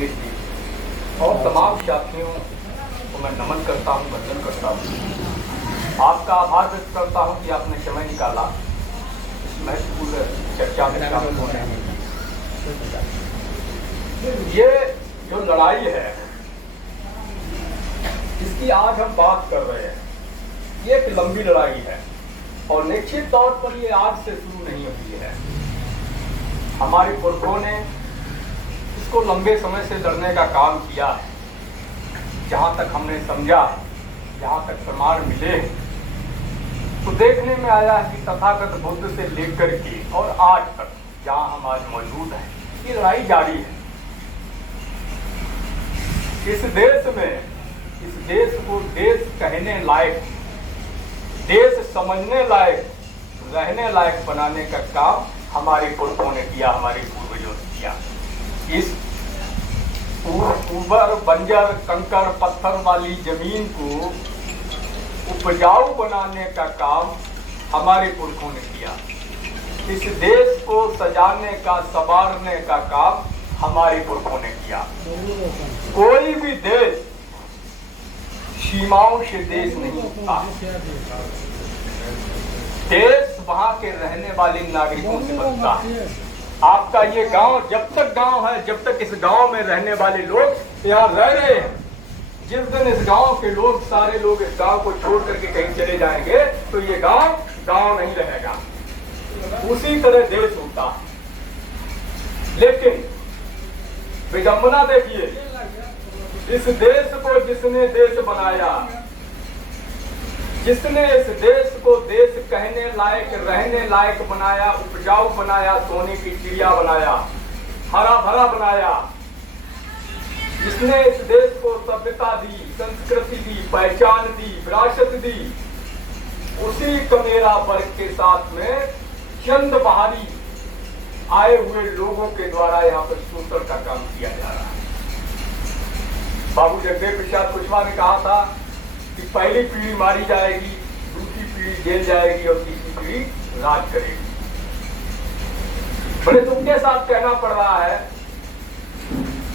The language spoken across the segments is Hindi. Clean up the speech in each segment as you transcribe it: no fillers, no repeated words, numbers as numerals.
जगदीश जी और तमाम साथियों को मैं नमन करता हूँ, वंदन करता हूँ। आपका आभार व्यक्त करता हूँ कि आपने समय निकाला इस महत्वपूर्ण चर्चा में शामिल होने के लिए। ये जो लड़ाई है इसकी आज हम बात कर रहे हैं, ये एक लंबी लड़ाई है और निश्चित तौर पर ये आज से शुरू नहीं हुई है। हमारे पुरखों ने इसको लंबे समय से लड़ने का काम किया है। जहाँ तक हमने समझा, जहाँ तक प्रमाण मिले तो देखने में आया है कि तथागत बुद्ध से लेकर के और आज तक जहाँ हम आज मौजूद हैं, ये लड़ाई जारी है। इस देश में, इस देश को देश कहने लायक, देश समझने लायक, रहने लायक बनाने का काम हमारे पुरखों ने किया, हमारे पूर्वजों ने किया। इस उर्वर बंजर कंकड़ पत्थर वाली जमीन को उपजाऊ बनाने का काम हमारे पुरखों ने किया। इस देश को सजाने का, संवारने का काम हमारे पुरखों ने किया। कोई भी देश सीमाओं से देश नहीं होता। देश वहां के रहने वाले नागरिकों से बनता है। आपका ये गांव जब तक गांव है, जब तक इस गांव में रहने वाले लोग यहाँ रह रहे हैं, जिस दिन इस गांव के लोग, सारे लोग इस गांव को छोड़ करके कहीं चले जाएंगे तो ये गांव गांव नहीं रहेगा। उसी तरह देश होता है। लेकिन विडंबना देखिए, इस देश को जिसने देश बनाया, जिसने इस देश को देश कहने लायक, रहने लायक बनाया, उपजाऊ बनाया, सोने की चिड़िया बनाया, हरा भरा बनाया, जिसने इस देश को सभ्यता दी, संस्कृति दी, पहचान दी, विरासत दी, उसी कमेरा वर्ग के साथ में चंद बाहरी आए हुए लोगों के द्वारा यहाँ पर शोषण का काम किया जा रहा है। बाबू जगदेव प्रसाद कुशवाहा ने कहा था कि पहली पीढ़ी मारी जाएगी, दूसरी पीढ़ी जेल जाएगी और तीसरी पीढ़ी राज करेगी। बड़े दुख के साथ कहना पड़ रहा है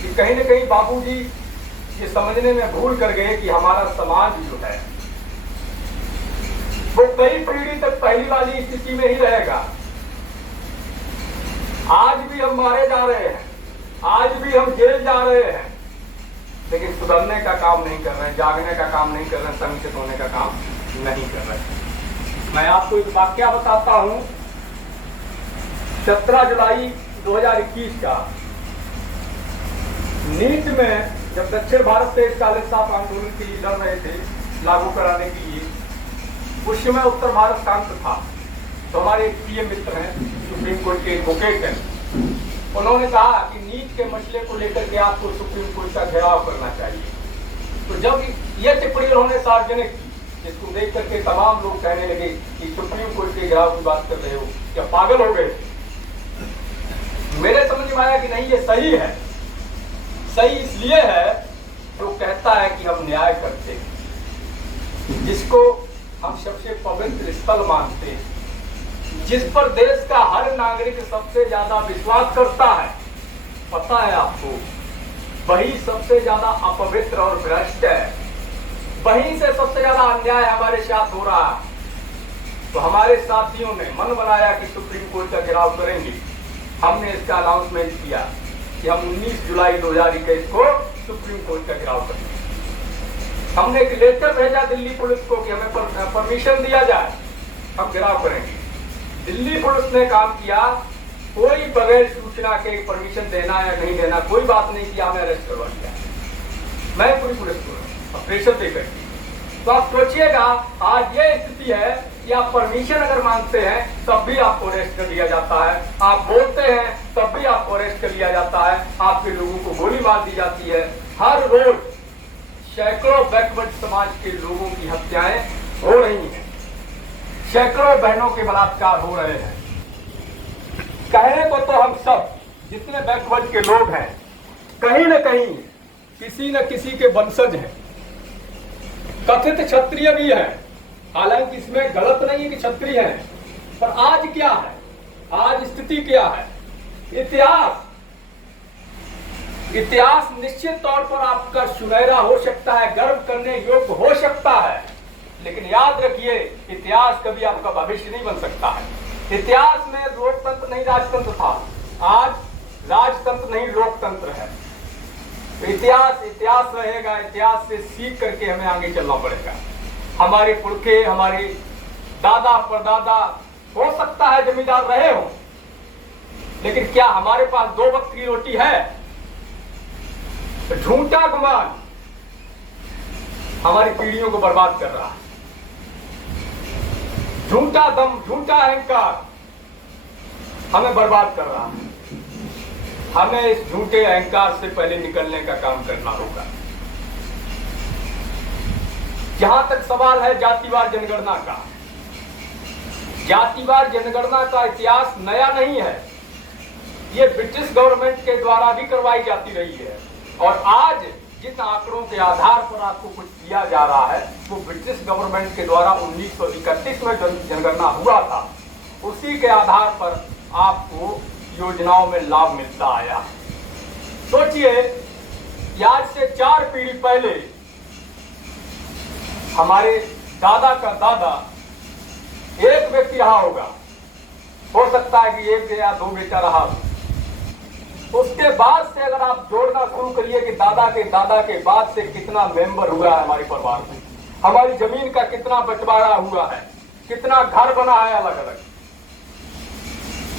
कि कहीं न कहीं बाबूजी ये समझने में भूल कर गए कि हमारा समाज जो है वो कई पीढ़ी तक पहली वाली स्थिति में ही रहेगा। आज भी हम मारे जा रहे हैं, आज भी हम जेल जा रहे हैं, लेकिन सुधरने का काम नहीं कर रहे हैं, जागने का काम नहीं कर रहे हैं, संगठित होने का काम नहीं कर रहे हैं। मैं आपको एक वाक्या बताता हूं, 17 जुलाई 2021 का नीट में जब दक्षिण भारत से 40 आंदोलन के लिए लड़ रहे थे लागू कराने के लिए, उस समय उत्तर भारत शांत था। तो हमारे एक प्रिय मित्र हैं, सुप्रीम कोर्ट के एडवोकेट हैं, उन्होंने कहा कि नीट के मसले को लेकर के आपको सुप्रीम कोर्ट का घेराव करना चाहिए। तो जब यह टिप्पणी उन्होंने सार्वजनिक की, जिसको देख करके तमाम लोग कहने लगे कि सुप्रीम कोर्ट के घेराव की बात कर रहे हो, क्या पागल हो गए? मेरे समझ में आया कि नहीं, ये सही है। सही इसलिए है जो कहता है कि हम न्याय करते हैं, जिसको हम सबसे पवित्र स्थल मानते हैं, जिस पर देश का हर नागरिक सबसे ज्यादा विश्वास करता है, पता है आपको, वही सबसे ज्यादा अपवित्र और भ्रष्ट है। वहीं से सबसे ज्यादा अन्याय हमारे साथ हो रहा है। तो हमारे साथियों ने मन बनाया कि सुप्रीम कोर्ट का घेराव करेंगे। हमने इसका अनाउंसमेंट किया कि हम 19 जुलाई 2021 को सुप्रीम कोर्ट का घेराव करेंगे। हमने एक लेटर भेजा दिल्ली पुलिस को कि हमें परमिशन दिया जाए, हम घेराव करेंगे। दिल्ली पुलिस ने काम किया, कोई बगैर सूचना के परमिशन देना या नहीं देना कोई बात नहीं किया, हमें अरेस्ट करवा दिया। मैं पूरी पुलिस को प्रेशर देकर। तो आप सोचिएगा, आज ये स्थिति है कि आप परमिशन अगर मांगते हैं तब भी आपको अरेस्ट कर लिया जाता है, आप बोलते हैं तब भी आपको अरेस्ट कर लिया जाता है, आपके लोगों को गोली मार दी जाती है। हर रोज सैकड़ों बैकवर्ड समाज के लोगों की हत्याएं हो रही हैं, सैकड़ों बहनों के बलात्कार हो रहे हैं। कहने को तो हम सब जितने बैकवर्ड के लोग हैं, कहीं न कहीं किसी न किसी के वंशज हैं, कथित क्षत्रिय भी हैं। हालांकि इसमें गलत नहीं है कि क्षत्रिय हैं, पर आज क्या है, आज स्थिति क्या है? इतिहास निश्चित तौर पर आपका सुनहरा हो सकता है, गर्व करने योग्य हो सकता है, लेकिन याद रखिए इतिहास कभी आपका भविष्य नहीं बन सकता है। इतिहास में लोकतंत्र नहीं राजतंत्र था, आज राजतंत्र नहीं लोकतंत्र है। तो इतिहास इतिहास रहेगा, इतिहास से सीख करके हमें आगे चलना पड़ेगा। हमारे पुरखे, हमारे दादा परदादा हो सकता है जमींदार रहे हो, लेकिन क्या हमारे पास 2 वक्त की रोटी है? तो झूठा गुमान हमारी पीढ़ियों को बर्बाद कर रहा है। झूठा दम, झूठा अहंकार हमें बर्बाद कर रहा है। हमें इस झूठे अहंकार से पहले निकलने का काम करना होगा। जहां तक सवाल है जातिवार जनगणना का, जातिवार जनगणना का इतिहास नया नहीं है। ये ब्रिटिश गवर्नमेंट के द्वारा भी करवाई जाती रही है, और आज जिन आंकड़ों के आधार पर आपको कुछ दिया जा रहा है वो ब्रिटिश गवर्नमेंट के द्वारा 1931 में जनगणना हुआ था, उसी के आधार पर आपको योजनाओं में लाभ मिलता आया। सोचिए आज से 4 पीढ़ी पहले हमारे दादा का दादा एक व्यक्ति रहा होगा, हो सकता है कि 1 या 2 बेटा रहा हो। उसके बाद से अगर आप जोड़ना शुरू करिए कि दादा के बाद से कितना मेंबर हुआ है हमारे परिवार में, हमारी जमीन का कितना बंटवारा हुआ है, कितना घर बना है अलग अलग,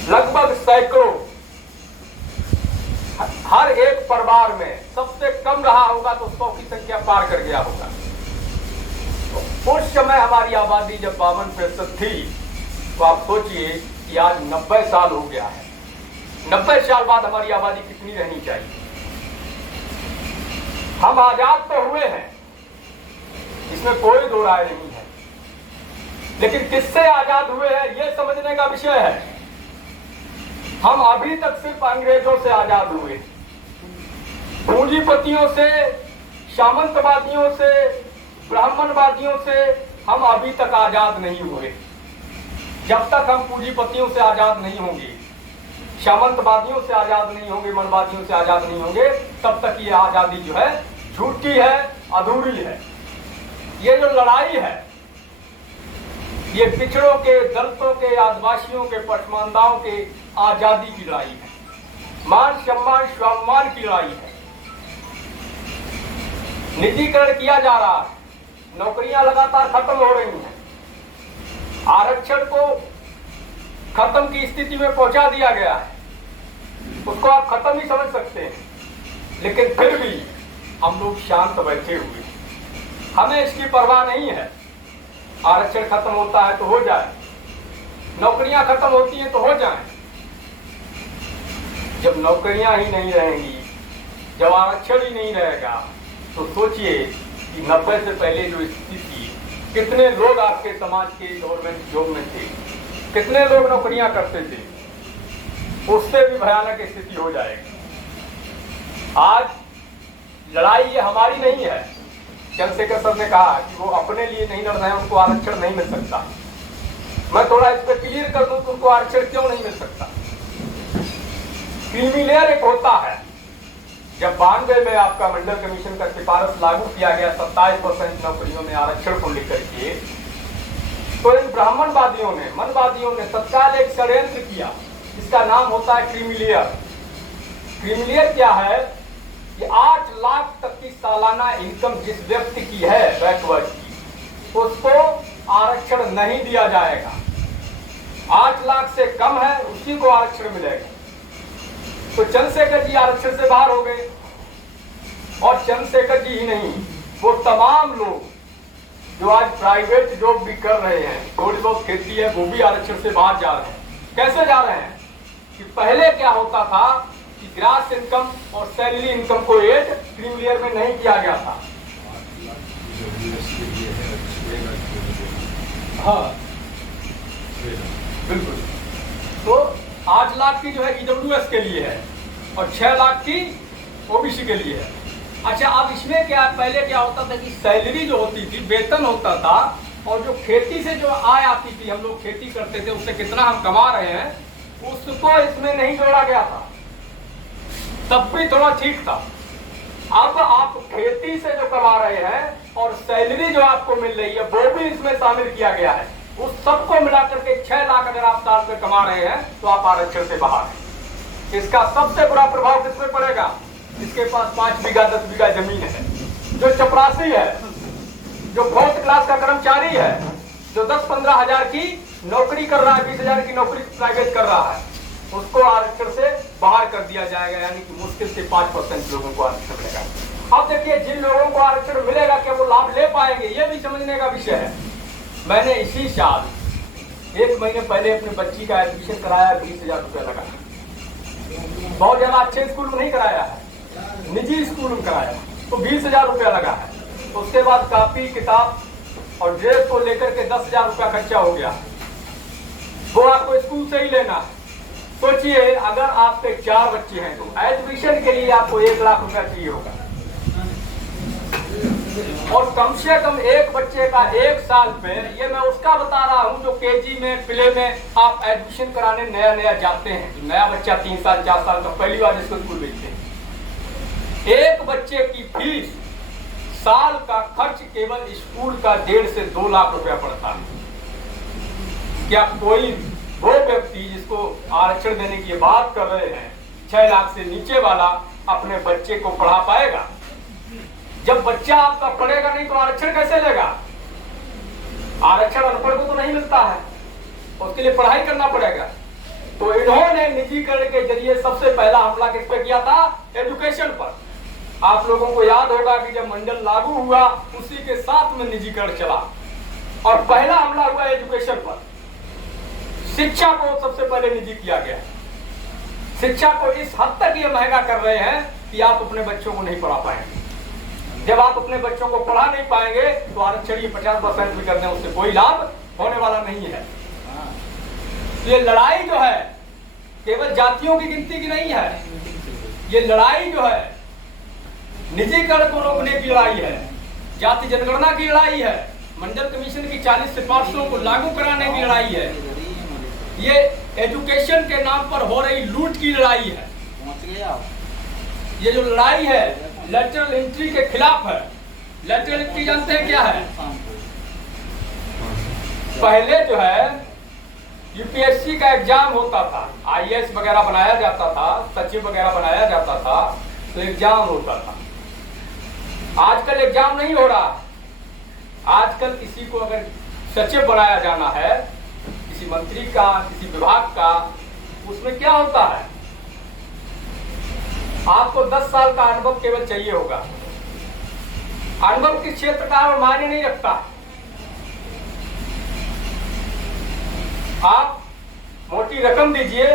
लगभग सैकड़ों। हर एक परिवार में सबसे कम रहा होगा तो 100 की संख्या पार कर गया होगा। तो उस समय हमारी आबादी जब 52% थी, तो आप सोचिए कि आज 90 साल हो गया है। 90 साल बाद हमारी आबादी कितनी रहनी चाहिए? हम आजाद तो हुए हैं, इसमें कोई दो राय नहीं है, लेकिन किससे आजाद हुए हैं यह समझने का विषय है। हम अभी तक सिर्फ अंग्रेजों से आजाद हुए, पूंजीपतियों से, सामंतवादियों से, ब्राह्मणवादियों से हम अभी तक आजाद नहीं हुए। जब तक हम पूंजीपतियों से आजाद नहीं होंगे, सामंतवादियों से आजाद नहीं होंगे, मनवादियों से आजाद नहीं होंगे, तब तक ये आजादी जो है झूठी है, अधूरी है। ये जो लड़ाई है ये पिछड़ों के, दलितों के, आदिवासियों के, पसमानदाओं के आजादी की लड़ाई है, मान सम्मान स्वाभिमान की लड़ाई है। निजीकरण किया जा रहा है, नौकरियां लगातार खत्म हो रही हैं, आरक्षण को खत्म की स्थिति में पहुंचा दिया गया है, उसको आप खत्म ही समझ सकते हैं, लेकिन फिर भी हम लोग शांत बैठे हुए, हमें इसकी परवाह नहीं है। आरक्षण खत्म होता है तो हो जाए, नौकरियां खत्म होती हैं तो हो जाए। जब नौकरियां ही नहीं रहेंगी, जब आरक्षण ही नहीं रहेगा, तो सोचिए कि 90 से पहले जो स्थिति थी, कितने लोग आपके समाज के गवर्नमेंट जॉब में थे, कितने लोग नौकरियां करते थे, उससे भी भयानक स्थिति हो जाएगी। आज लड़ाई ये हमारी नहीं है। चंद्रशेखर सर ने कहा कि वो अपने लिए नहीं लड़ रहे हैं, उनको आरक्षण नहीं मिल सकता। मैं थोड़ा इस पर क्लियर कर दूं तो उनको आरक्षण क्यों नहीं मिल सकता। क्रीमी लेयर एक होता है, जब 92 में आपका मंडल कमीशन का सिफारिश लागू किया गया 27% नौकरियों में आरक्षण को लेकर के, तो इन ब्राह्मणवादियों ने, मनवादियों ने तत्काल एक षड्यंत्र किया, इसका नाम होता है क्रीमी लेयर। क्रीमी लेयर क्या है कि 8 लाख तक की सालाना इनकम जिस व्यक्ति की है बैकवर्ड की, उसको आरक्षण नहीं दिया जाएगा। 8 लाख से कम है उसी को आरक्षण मिलेगा। तो चंद्रशेखर जी आरक्षण से बाहर हो गए, और चंद्रशेखर जी ही नहीं, वो तमाम लोग जो आज प्राइवेट जॉब भी कर रहे हैं, थोड़ी बहुत खेती है, वो भी आरक्षण से बाहर जा रहे हैं। कैसे जा रहे हैं कि पहले क्या होता था कि ग्रास इनकम और सैलरी इनकम को ऐड क्रीमी लेयर में नहीं किया गया था। हाँ बिल्कुल। तो 8 लाख की जो है ईडब्ल्यूएस के लिए है और 6 लाख की ओबीसी के लिए है। अच्छा, अब इसमें क्या, पहले क्या होता था कि सैलरी जो होती थी, वेतन होता था, और जो खेती से जो आय आती थी, हम लोग खेती करते थे, उससे कितना हम कमा रहे हैं, उसको इसमें नहीं जोड़ा गया था। तब भी थोड़ा ठीक था। अब आप खेती से जो कमा रहे हैं और सैलरी जो आपको मिल रही है वो भी इसमें शामिल किया गया है। उस सबको मिलाकर के 6 लाख अगर आप साल में कमा रहे हैं तो आप आरक्षण से बाहर हैं। इसका सबसे बुरा प्रभाव किस पे पड़ेगा? जिसके पास 5 बीघा 10 बीघा जमीन है, जो चपरासी है, जो 4th क्लास का कर्मचारी है, जो 10-15 हजार की नौकरी कर रहा है, 20 हजार की नौकरी प्राइवेट कर रहा है, उसको आरक्षण से बाहर कर दिया जाएगा। यानी कि मुश्किल से 5% लोगों को आरक्षण मिलेगा। अब देखिए, जिन लोगों को आरक्षण मिलेगा क्या वो लाभ ले पाएंगे, ये भी समझने का विषय है। मैंने इसी साल 1 महीने पहले अपनी बच्ची का एडमिशन कराया, 20,000 रुपया लगा। बहुत ज्यादा अच्छे स्कूल में नहीं कराया है, निजी स्कूल में कराया, तो 20,000 रुपया लगा है। तो उसके बाद कॉपी किताब और ड्रेस को लेकर के 10,000 रुपया खर्चा हो गया। वो आपको स्कूल से ही लेना है। सोचिए, अगर आपके 4 बच्चे हैं तो एडमिशन के लिए आपको 1 लाख रुपया चाहिए होगा, और कम से कम एक बच्चे का 1 साल पे, ये मैं उसका बता रहा हूं जो केजी में प्ले में आप एडमिशन कराने नया जाते हैं। नया बच्चा 3 साल 4 साल का पहली बार इसको स्कूल भेजते हैं। एक बच्चे की फीस, साल का खर्च केवल स्कूल का 1.5 से 2 लाख रुपया पड़ता है। क्या कोई वो व्यक्ति जिसको आरक्षण देने की बात कर रहे हैं 6 लाख से नीचे वाला अपने बच्चे को पढ़ा पाएगा? जब बच्चा आपका पढ़ेगा नहीं तो आरक्षण कैसे लेगा? आरक्षण अनपढ़ को तो नहीं मिलता है, उसके लिए पढ़ाई करना पड़ेगा। तो इन्होंने निजीकरण के जरिए सबसे पहला हमला किस पे किया था? एजुकेशन पर। आप लोगों को याद होगा कि जब मंडल लागू हुआ उसी के साथ में निजीकरण चला और पहला हमला हुआ एजुकेशन पर। शिक्षा को सबसे पहले निजी किया गया। शिक्षा को इस हद तक ये महंगा कर रहे हैं कि आप अपने बच्चों को नहीं पढ़ा पाएंगे। जब आप अपने बच्चों को पढ़ा नहीं पाएंगे तो आरक्षण ये 50% भी कर दें, उससे कोई लाभ होने वाला नहीं है। ये लड़ाई जो है केवल जातियों की गिनती की नहीं है, ये लड़ाई जो है निजीकरण को रोकने की लड़ाई है, जाति जनगणना की लड़ाई है, मंडल कमीशन की 40 सिफारिशों को लागू कराने की लड़ाई है, ये एजुकेशन के नाम पर हो रही लूट की लड़ाई है। ये जो लड़ाई है लेटरल एंट्री के खिलाफ है। लेटरल एंट्री जानते हैं क्या है? पहले जो है यूपीएससी का एग्जाम होता था, आईएएस वगैरह बनाया जाता था, सचिव वगैरह बनाया जाता था, तो एग्जाम होता था। आजकल एग्जाम नहीं हो रहा। आजकल किसी को अगर सचिव बनाया जाना है, किसी मंत्री का, किसी विभाग का, उसमें क्या होता है? आपको 10 साल का अनुभव केवल चाहिए होगा। अनुभव किस क्षेत्र का और मायने नहीं रखता। आप मोटी रकम दीजिए,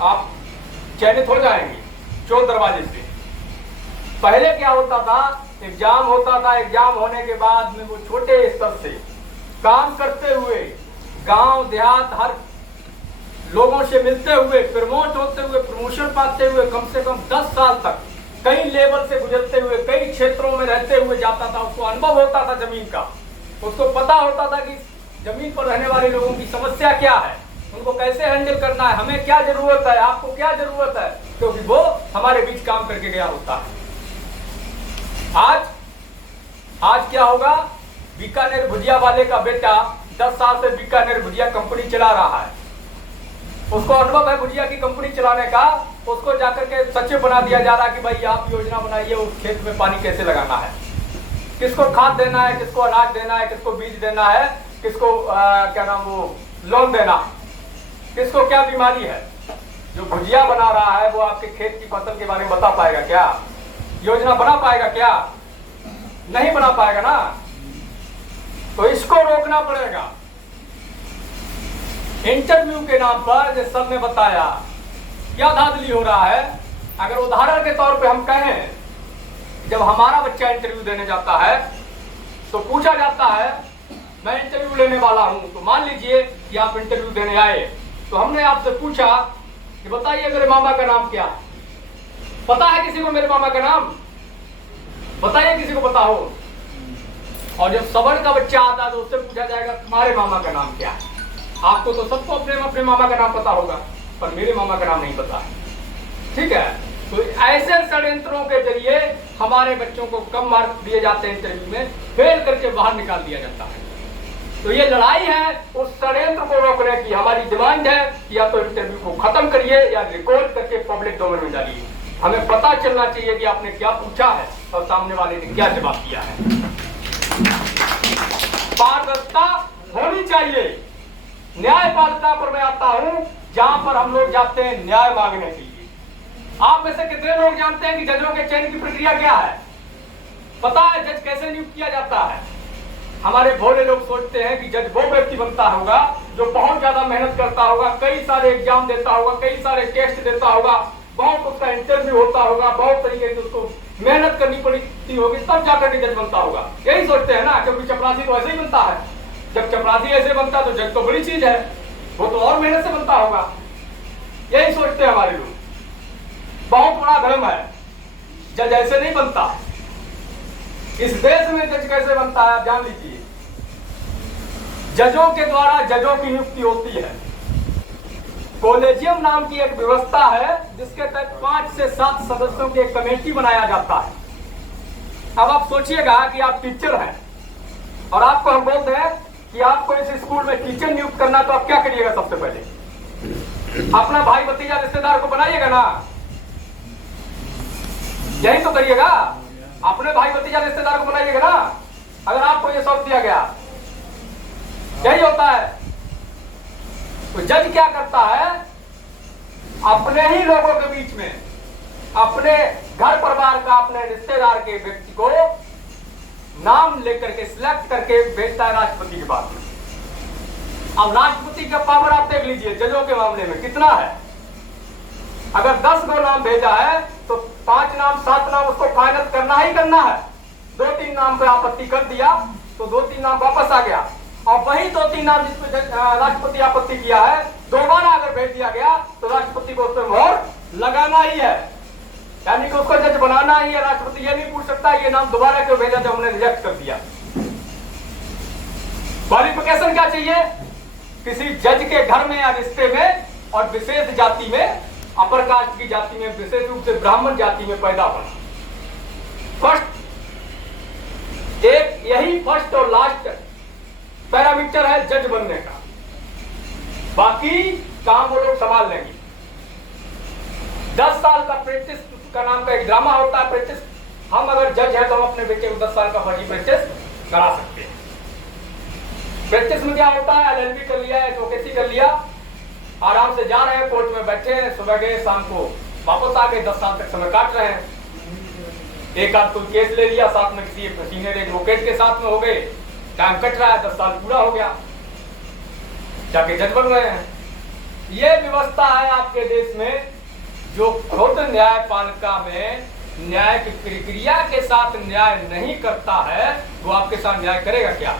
आप चयनित हो जाएंगे चोर दरवाजे से। पहले क्या होता था? एग्जाम होता था, एग्जाम होने के बाद में वो छोटे स्तर से काम करते हुए, गांव देहात हर लोगों से मिलते हुए, प्रमोट होते हुए, प्रमोशन पाते हुए, कम से कम 10 साल तक कई लेवल से गुजरते हुए, कई क्षेत्रों में रहते हुए जाता था। उसको अनुभव होता था जमीन का, उसको पता होता था कि जमीन पर रहने वाले लोगों की समस्या क्या है, उनको कैसे हैंडल करना है, हमें क्या जरूरत है, आपको क्या जरूरत है, क्योंकि वो हमारे बीच काम करके गया होता है। आज क्या होगा? बीकानेर भुजिया वाले का बेटा 10 साल से बीकानेर भुजिया कंपनी चला रहा है, उसको अनुभव है भुजिया की कंपनी चलाने का, उसको जाकर के सचिव बना दिया जा रहा है कि भाई आप योजना बनाइए, उस खेत में पानी कैसे लगाना है, किसको खाद देना है, किसको अनाज देना है, किसको बीज देना है, किसको क्या नाम वो लोन देना, किसको क्या बीमारी है। जो भुजिया बना रहा है वो आपके खेत की फसल के बारे में बता पाएगा क्या? योजना बना पाएगा क्या? नहीं बना पाएगा ना। तो इसको रोकना पड़ेगा। इंटरव्यू के नाम पर जो सब ने बताया, क्या धांधली हो रहा है? अगर उदाहरण के तौर पे हम कहें, जब हमारा बच्चा इंटरव्यू देने जाता है तो पूछा जाता है मैं इंटरव्यू लेने वाला हूं, तो मान लीजिए कि आप इंटरव्यू देने आए, तो हमने आपसे पूछा कि बताइए मेरे मामा का नाम क्या है। पता है किसी को मेरे मामा का नाम? बताइए किसी को पता हो। और जब सबर का बच्चा आता है तो उससे पूछा जाएगा तुम्हारे मामा का नाम क्या है। आपको तो सबको अपने अपने मामा का नाम पता होगा, पर मेरे मामा का नाम नहीं पता। ठीक है, तो ऐसे षड्यंत्रों के जरिए हमारे बच्चों को कम मार्क्स दिए जाते हैं, इंटरव्यू में फेल करके बाहर निकाल दिया जाता है। तो ये लड़ाई है उस षड्यंत्र को रोकने की। हमारी डिमांड है कि या तो इंटरव्यू को खत्म करिए या रिकॉर्ड करके पब्लिक डोमेन में डालिए। हमें पता चलना चाहिए कि आपने क्या पूछा है और सामने वाले ने क्या जवाब दिया है। पारदर्शिता होनी चाहिए। न्यायपालिका पर मैं आता हूं जहां पर हम लोग जाते हैं न्याय मांगने के लिए। आप में से कितने लोग जानते हैं कि जजों के चयन की प्रक्रिया क्या है? पता है जज कैसे नियुक्त किया जाता है? हमारे भोले लोग सोचते हैं कि जज वो व्यक्ति बनता होगा जो बहुत ज्यादा मेहनत करता होगा, कई सारे एग्जाम देता होगा, कई सारे टेस्ट देता होगा, बहुत उसका इंटरव्यू होता होगा, बहुत तरीके से उसको मेहनत करनी पड़ती होगी, तब जाकर के जज बनता होगा। यही सोचते हैं ना, क्योंकि चपरासी तो ऐसे ही बनता है। जब चपरासी ऐसे बनता है तो जज तो बड़ी चीज है, वो तो और मेहनत से बनता होगा। यही सोचते हैं हमारे लोग। बहुत बड़ा भ्रम है, जज ऐसे नहीं बनता। इस देश में जज कैसे बनता है आप जान लीजिए। जजों के द्वारा जजों की नियुक्ति होती है। कॉलेजियम नाम की एक व्यवस्था है जिसके तहत 5 से 7 सदस्यों की एक कमेटी बनाया जाता है। अब आप सोचिएगा कि आप टीचर हैं और आपको हम बोलते हैं कि आपको इस स्कूल में टीचर नियुक्त करना, तो आप क्या करिएगा? सबसे पहले अपना भाई भतीजा रिश्तेदार को बनाइएगा ना, यही तो करिएगा। अपने भाई भतीजा रिश्तेदार को बनाइएगा ना। अगर आपको ये सौंप दिया गया, यही होता है। तो जज क्या करता है? अपने ही लोगों के बीच में, अपने घर परिवार का, अपने रिश्तेदार के व्यक्ति को नाम लेकर के सिलेक्ट करके भेजता है राष्ट्रपति के पास में। अब राष्ट्रपति का पावर आप देख लीजिए जजों के मामले में कितना है। अगर 10 गो नाम भेजा है तो 5 नाम 7 नाम उसको फाइनल करना ही करना है। 2-3 नाम पे आपत्ति कर दिया तो 2-3 नाम वापस आ गया, और वही 2-3 नाम जिसपे राष्ट्रपति आपत्ति किया है दोबारा अगर भेज दिया गया तो राष्ट्रपति को उस पर मोहर लगाना ही है, यानी कि उसको जज बनाना ही है। राष्ट्रपति ये नहीं पूछ सकता ये नाम दोबारा क्यों भेजा जब हमने रिजेक्ट कर दिया। क्वालिफिकेशन क्या चाहिए? किसी जज के घर में या रिश्ते में और विशेष जाति में, अपर कास्ट की जाति में, विशेष रूप से ब्राह्मण जाति में पैदा होना। फर्स्ट एक यही फर्स्ट और लास्ट पैरामीटर है जज बनने का। बाकी काम वो लोग संभाल लेंगे। 10 साल का प्रैक्टिस का नाम का एक ड्रामा होता है प्रैक्टिस। हम अगर जज है तो हम अपने बेटे को 10 साल का फर्जी प्रैक्टिस करा सकते हैं। प्रैक्टिस में क्या होता है? LLB कर लिया, एडवोकेसी कर लिया, आराम से जा रहे हैं, कोर्ट में बैठे हैं, सुबह गए शाम को वापस आ गए, 10 साल तक समय काट रहे हैं। एक आध कोई केस ले लिया, साथ में किसी सीनियर एडवोकेट के साथ में हो गए, टाइम कट रहा है, 10 साल पूरा हो गया, जाके जज बन गए हैं। ये व्यवस्था है आपके देश में, जो खुद न्यायपालिका में न्याय की प्रक्रिया के साथ न्याय नहीं करता है, वो आपके साथ न्याय करेगा क्या?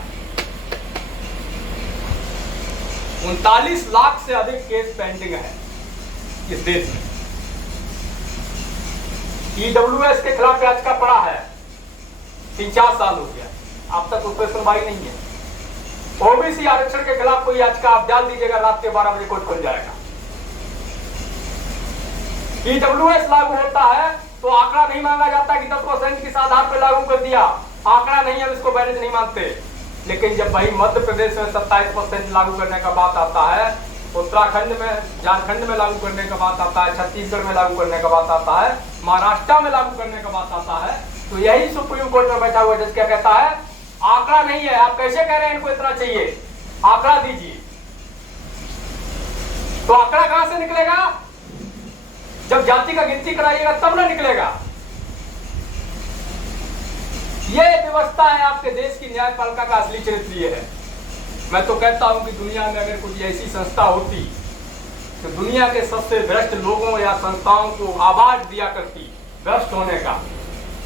39 लाख से अधिक केस पेंडिंग है इस देश में। EWS के खिलाफ याचिका पड़ा है, 3-4 साल हो गया, अब तक उस पर सुनवाई नहीं है। OBC आरक्षण के खिलाफ कोई याचिका आप डाल दीजिएगा, रात के 12 बजे कोर्ट खुल जाएगा। EWS लागू होता है तो आंकड़ा नहीं मांगा जाता कि 10% किस आधार पर लागू कर दिया, आंकड़ा नहीं है, इसको बैलेंस नहीं मानते। लेकिन जब भाई मध्य प्रदेश में 27% लागू करने का बात आता है, उत्तराखंड में, झारखंड में लागू करने का बात आता है, छत्तीसगढ़ में लागू करने का बात आता है, महाराष्ट्र में लागू करने का बात आता है, तो यही सुप्रीम कोर्ट में बैठा हुआ जज क्या कहता है? आंकड़ा नहीं है, आप कैसे कह रहे हैं इनको इतना चाहिए, आंकड़ा दीजिए। तो आंकड़ा कहां से निकलेगा? जब जाति का गिनती कराइएगा तब ना निकलेगा। यह व्यवस्था है आपके देश की न्यायपालिका का असली चरित्र ये है। मैं तो कहता हूं कि दुनिया में अगर कोई ऐसी संस्था होती तो दुनिया के सबसे भ्रष्ट लोगों या संस्थाओं को आवाज दिया करती भ्रष्ट होने का,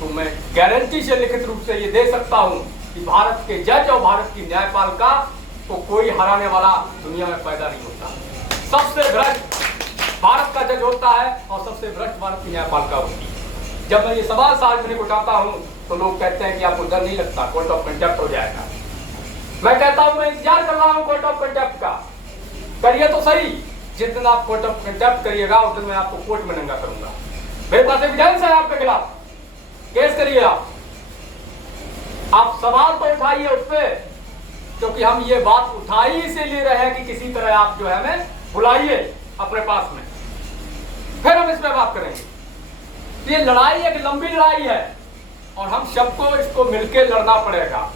तो मैं गारंटी से लिखित रूप से ये दे सकता हूं कि भारत के जज और भारत की न्यायपालिका को कोई हराने वाला दुनिया में पैदा नहीं होता। सबसे भ्रष्ट भारत का जज होता है और सबसे भ्रष्ट भारत की न्यायपालिका होती है। जब मैं ये सवाल सार्वजनिक उठाता हूं तो लोग कहते हैं कि आपको डर नहीं लगता, कोर्ट ऑफ कंटेम्प्ट हो जाएगा। मैं कहता हूं मैं इंतजार कर रहा हूं कोर्ट ऑफ कंटेम्प्ट का। करिए तो सही, जिस दिन आप कोर्ट ऑफ कंटेम्प्ट करिएगा उस दिन मैं आपको कोर्ट में नंगा करूंगा। मेरे पास एविडेंस है आपके खिलाफ, केस करिए आप सवाल तो उठाइए उस पर, क्योंकि हम ये बात उठा ही इसीलिए रहे हैं कि किसी तरह आप जो है हमें बुलाइए अपने पास में, फिर हम इस पर बात करेंगे। ये लड़ाई एक लंबी लड़ाई है और हम सबको इसको मिलकर लड़ना पड़ेगा।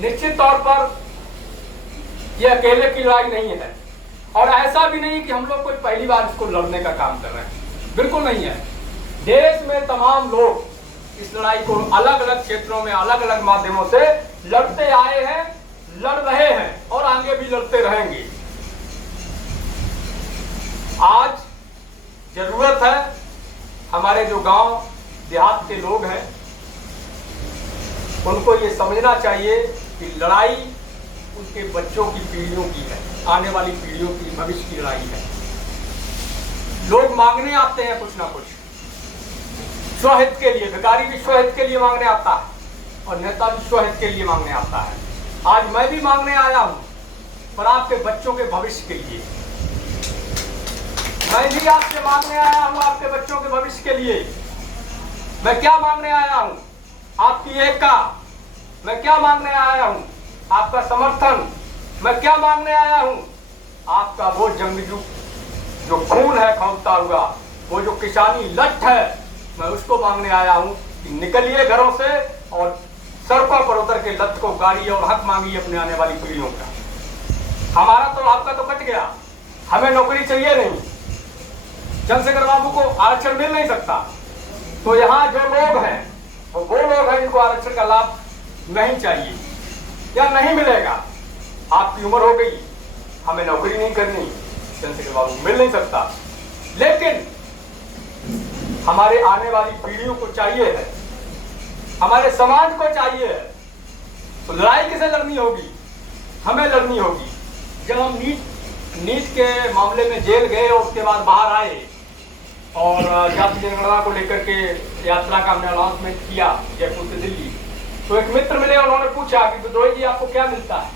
निश्चित तौर पर यह अकेले की लड़ाई नहीं है और ऐसा भी नहीं कि हम लोग कोई पहली बार इसको लड़ने का काम कर रहे हैं, बिल्कुल नहीं है। देश में तमाम लोग इस लड़ाई को अलग अलग क्षेत्रों में अलग अलग माध्यमों से लड़ते आए हैं, लड़ रहे हैं और आगे भी लड़ते रहेंगे। आज जरूरत है हमारे जो गांव देहात के लोग हैं उनको ये समझना चाहिए कि लड़ाई उनके बच्चों की पीढ़ियों की है, आने वाली पीढ़ियों की भविष्य की लड़ाई है। लोग मांगने आते हैं कुछ ना कुछ स्वहित के लिए, भिखारी भी स्वहित के लिए मांगने आता है और नेता भी स्वहित के लिए मांगने आता है। आज मैं भी मांगने आया हूं, पर आपके बच्चों के भविष्य के लिए। मैं भी आपसे मांगने आया हूं, आपके बच्चों के भविष्य के लिए। मैं क्या मांगने आया हूं? आपकी एकता। मैं क्या मांगने आया हूं? आपका समर्थन। मैं क्या मांगने आया हूं? आपका वो जंगजू जो खून है खौलता हुआ, वो जो किसानी लठ है, मैं उसको मांगने आया हूं कि निकलिए घरों से और सड़कों पर उतर के लठ को गाड़िए और हक मांगिए अपने आने वाली पीढ़ियों का। हमारा तो आपका तो कट गया, हमें नौकरी चाहिए नहीं, चंद्रशेखर बाबू को आरक्षण मिल नहीं सकता, तो यहाँ जो लोग हैं वो लोग हैं जिनको आरक्षण का लाभ नहीं चाहिए या नहीं मिलेगा। आपकी उम्र हो गई, हमें नौकरी नहीं करनी, चंद्रशेखर बाबू मिल नहीं सकता, लेकिन हमारे आने वाली पीढ़ियों को चाहिए है, हमारे समाज को चाहिए है। तो लड़ाई किसे लड़नी होगी? हमें लड़नी होगी। जब हम नीट के मामले में जेल गए और उसके बाद बाहर आए और जाति जनगणना को लेकर के यात्रा का हमने अनाउंसमेंट किया जयपुर से दिल्ली, तो एक मित्र मिले, उन्होंने पूछा कि विद्रोही जी आपको क्या मिलता है,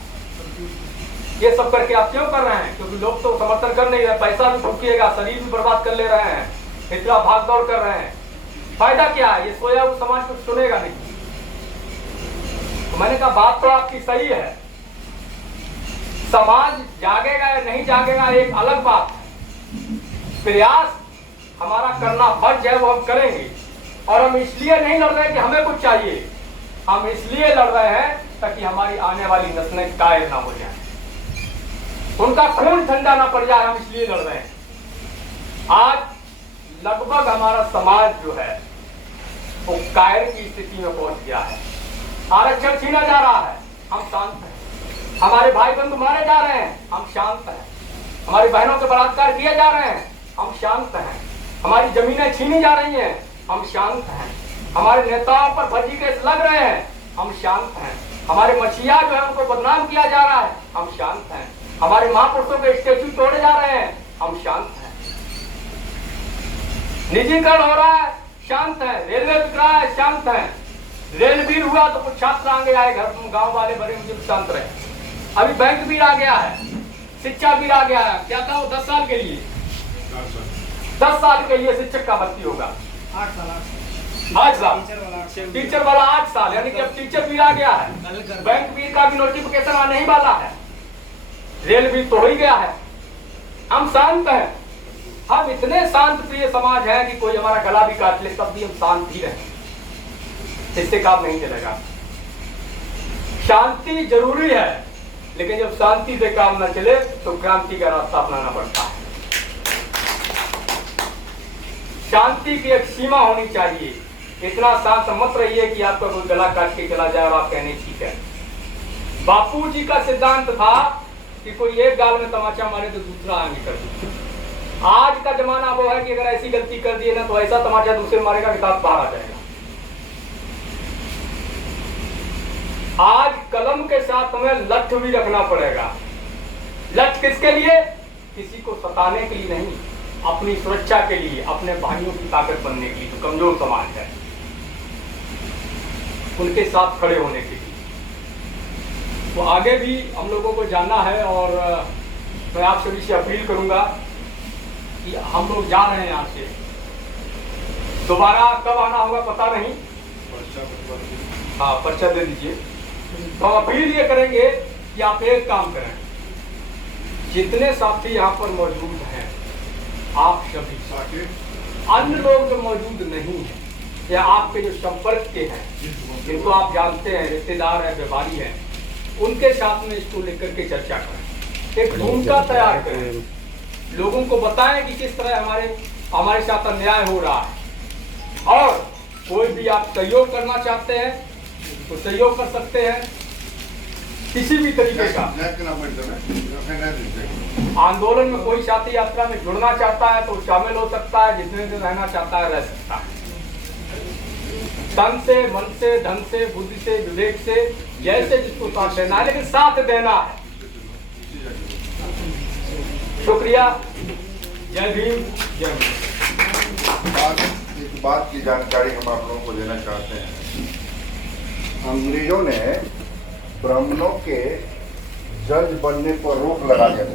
ये सब करके आप क्यों कर रहे हैं? क्योंकि लोग तो समर्थन कर नहीं रहे, पैसा भी फूकिएगा, शरीर भी बर्बाद कर ले रहे हैं, इतना भाग दौड़ कर रहे हैं, फायदा क्या है? ये सोया हुआ समाज कुछ सुनेगा नहीं। तो मैंने कहा बात तो आपकी सही है, समाज जागेगा या नहीं जागेगा एक अलग बात है। प्रयास हमारा करना फर्ज है, वो हम करेंगे। और हम इसलिए नहीं लड़ रहे कि हमें कुछ चाहिए, हम इसलिए लड़ रहे हैं ताकि हमारी आने वाली नस्लें कायर ना हो जाए, उनका खून ठंडा ना पड़ जाए, हम इसलिए लड़ रहे हैं। आज लगभग हमारा समाज जो है वो कायर की स्थिति में पहुंच गया है। आरक्षण छीना जा रहा है, हम शांत हैं। हमारे भाई बंधु मारे जा रहे हैं, हम शांत हैं। हमारी बहनों के बलात्कार किए जा रहे हैं, हम शांत हैं। हमारी जमीनें छीनी जा रही हैं, हम शांत हैं। हमारे नेताओं पर फर्जी केस लग रहे हैं, हम शांत हैं। हमारे मछिया जो है उनको बदनाम किया जा रहा है, हम शांत हैं। हमारे महापुरुषों के स्टेचू तोड़े जा रहे हैं, हम शांत हैं। निजीकरण हो रहा है, शांत है। रेलवे बिक रहा है, शांत है। रेल भी हुआ तो कुछ छात्र आगे आए, घर गांव वाले बड़े मुझे शांत रहे। अभी बैंक भी आ गया है, शिक्षा भी आ गया है। क्या था वो 10 साल के लिए, 10 साल के लिए शिक्षक का भर्ती होगा, 8 साल टीचर वाला 8 साल, यानी कि अब टीचर भी आ गया है। बैंक भी का भी नोटिफिकेशन आने ही वाला है। रेल भी तो हो ही गया है। हम शांत हैं, हम इतने शांत प्रिय समाज है कि कोई हमारा गला भी काट ले तब भी हम शांत ही रहें, इससे काम नहीं चलेगा। शांति जरूरी है, लेकिन जब शांति से काम न चले तो क्रांति का रास्ता अपनाना पड़ता है। शांति की एक सीमा होनी चाहिए। इतना शांत मत रहिए कि आपका कोई गला काट के चला जाए और आप कहने ठीक है। बापू जी का सिद्धांत था कि कोई एक गाल में तमाचा मारे तो दूसरा आगे कर दे। आज का जमाना वो है कि अगर ऐसी गलती कर दिए ना तो ऐसा तमाचा दूसरे मारेगा कि दांत बाहर आ जाएगा। आज कलम के साथ हमें लठ भी रखना पड़ेगा। लठ किसके लिए? किसी को सताने के लिए नहीं, अपनी सुरक्षा के लिए, अपने भाइयों की ताकत बनने के लिए, जो कमजोर समाज है उनके साथ खड़े होने के लिए। तो आगे भी हम लोगों को जानना है और मैं आप सभी से अपील करूंगा कि हम लोग जा रहे हैं यहाँ से, दोबारा कब आना होगा पता नहीं। हाँ, पर्चा दे दीजिए। तो हम अपील ये करेंगे कि आप एक काम करें, जितने साथी यहाँ पर मौजूद हैं, आप सभी अन्य लोग जो मौजूद नहीं हैं या आपके जो संपर्क के हैं, जिनको आप जानते हैं, रिश्तेदार हैं, व्यापारी हैं, उनके साथ में इसको लेकर के चर्चा करें, एक भूमिका तैयार करें, लोगों को बताएं कि किस तरह हमारे साथ अन्याय हो रहा है। और कोई भी आप सहयोग करना चाहते हैं तो सहयोग कर सकते हैं, किसी भी तरीके का। आंदोलन में कोई साथी यात्रा में जुड़ना चाहता है तो शामिल हो सकता है, जितने दिन रहना चाहता है रह सकता है। तन से, मन से, धन से, बुद्धि से, विवेक से, जैसे जिसको साथ देना है, लेकिन साथ देना है। शुक्रिया। जय भीम, जय भीम। एक बात की जानकारी हम आप लोगों को देना चाहते हैं। अंग्रेजों ने ब्राह्मणों के जज बनने पर रोक लगा दिया था।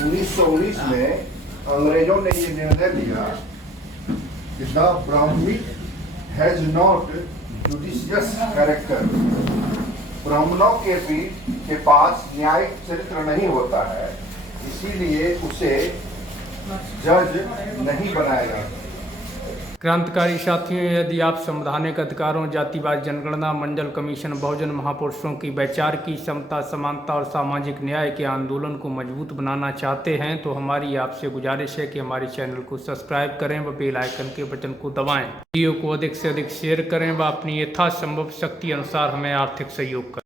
1919 में अंग्रेजों ने ये निर्णय लिया कि the Brahmi has not judicious character. ब्राह्मणों के पास न्यायिक चरित्र नहीं होता है, इसीलिए उसे जज नहीं बनाया जाता। क्रांतिकारी साथियों, यदि आप संवैधानिक अधिकारों, जातिवाद जनगणना, मंडल कमीशन, बहुजन महापुरुषों की वैचारिक समता, समानता और सामाजिक न्याय के आंदोलन को मजबूत बनाना चाहते हैं तो हमारी आपसे गुजारिश है कि हमारे चैनल को सब्सक्राइब करें व बेल आइकन के बटन को दबाएं। वीडियो को अधिक से अधिक शेयर करें व अपनी यथासंभव शक्ति अनुसार हमें आर्थिक सहयोग करें।